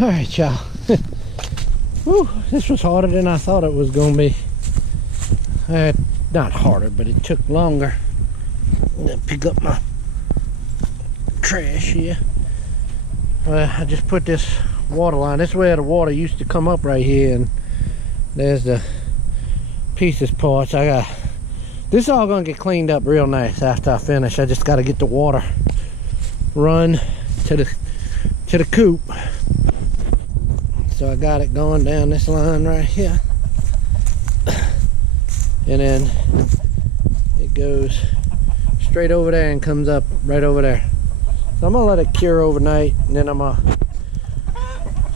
All right, y'all. Whew, this was harder than I thought it was gonna be. Not harder, but it took longer. I'm gonna pick up my trash here. I just put this water line. This is where the water used to come up right here, and there's the pieces parts. This is all gonna get cleaned up real nice after I finish. I just got to get the water run to the coop. So I got it going down this line right here, and then it goes straight over there and comes up right over there. So I'm gonna let it cure overnight, and then I'm gonna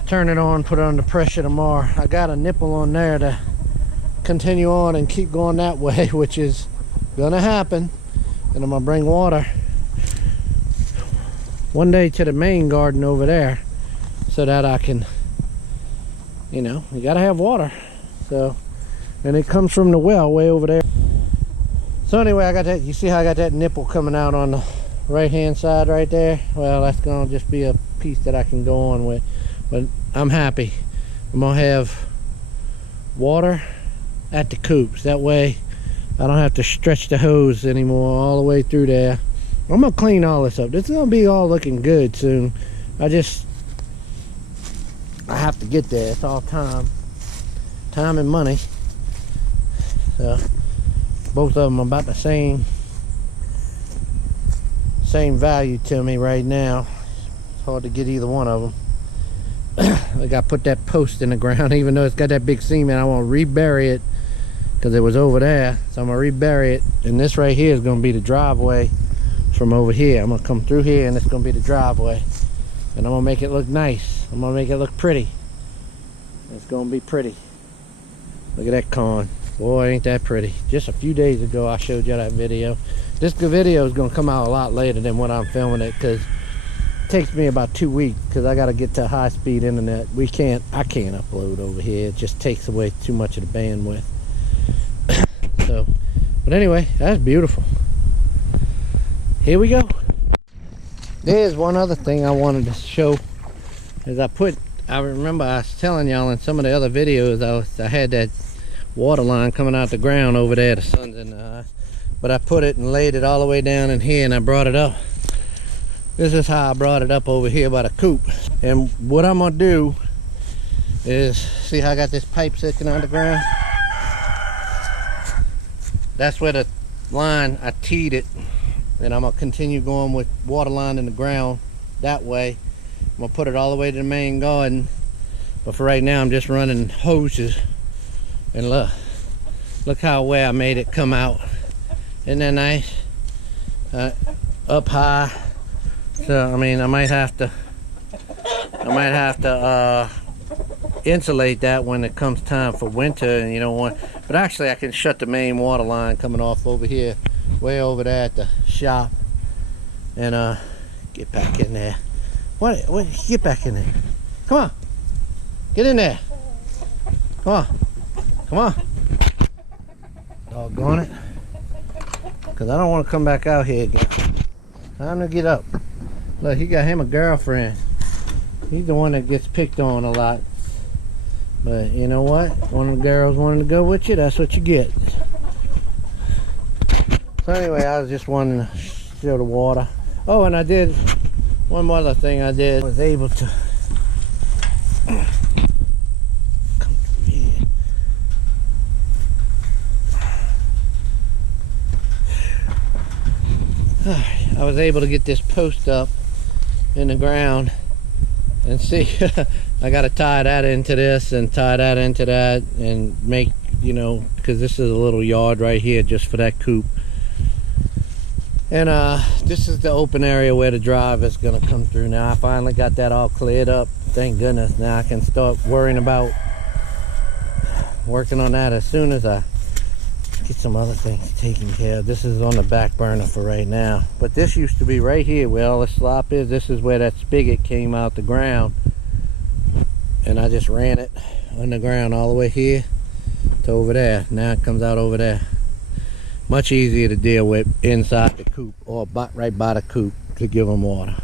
turn it on, put it under pressure tomorrow. I got a nipple on there to continue on and keep going that way, which is gonna happen. And I'm gonna bring water one day to the main garden over there, so that I can, you know, you gotta have water. So, and it comes from the well way over there. So anyway, I got that. You see how I got that nipple coming out on the right hand side right there? Well, that's gonna just be a piece that I can go on with. But I'm happy. I'm gonna have water at the coops. That way I don't have to stretch the hose anymore all the way through there. I'm gonna clean all this up. This is gonna be all looking good soon. I have to get there. It's all time and money. So both of them are about the same value to me right now. It's hard to get either one of them. I got to put that post in the ground, even though it's got that big seam in. I want to rebury it because it was over there. So I'm going to rebury it. And this right here is going to be the driveway from over here. I'm going to come through here, and it's going to be the driveway. And I'm going to make it look nice. I'm going to make it look pretty. It's going to be pretty. Look at that corn. Boy, ain't that pretty. Just a few days ago, I showed you that video. This video is going to come out a lot later than when I'm filming it, because takes me about 2 weeks, because I got to get to high-speed internet. I can't upload over here. It just takes away too much of the bandwidth. So, but anyway, that's beautiful. Here we go. There's one other thing I wanted to show. Is I remember I was telling y'all in some of the other videos, I had that water line coming out the ground over there. The sun's in the eye. But I put it and laid it all the way down in here, and I brought it up. This is how I brought it up over here by the coop. And what I'm gonna do is, see how I got this pipe sticking on the ground? That's where the line, I teed it, and I'm gonna continue going with water line in the ground that way. I'm gonna put it all the way to the main garden, but for right now I'm just running hoses. And look how way I made it come out. Isn't that nice? Up high. So I mean, I might have to insulate that when it comes time for winter, and you don't want. But actually, I can shut the main water line coming off over here, way over there at the shop, and get back in there. What? Get back in there. Come on. Get in there. Come on. Come on. Doggone it. Because I don't want to come back out here again. Time to get up. Look, he got him a girlfriend. He's the one that gets picked on a lot. But you know what? One of the girls wanted to go with you. That's what you get. So anyway, I was just wanting to show the water. Oh, and I did one other thing I did. I was able to come through here. I was able to get this post up in the ground, and see, I got to tie that into this and tie that into that, and make, you know, because this is a little yard right here just for that coop. And this is the open area where the drive is going to come through. Now I finally got that all cleared up, thank goodness. Now I can start worrying about working on that as soon as I get some other things taken care of. This is on the back burner for right now, but this used to be right here where all the slop is. This is where that spigot came out the ground, and I just ran it underground all the way here to over there. Now it comes out over there. Much easier to deal with inside the coop, or right by the coop, to give them water.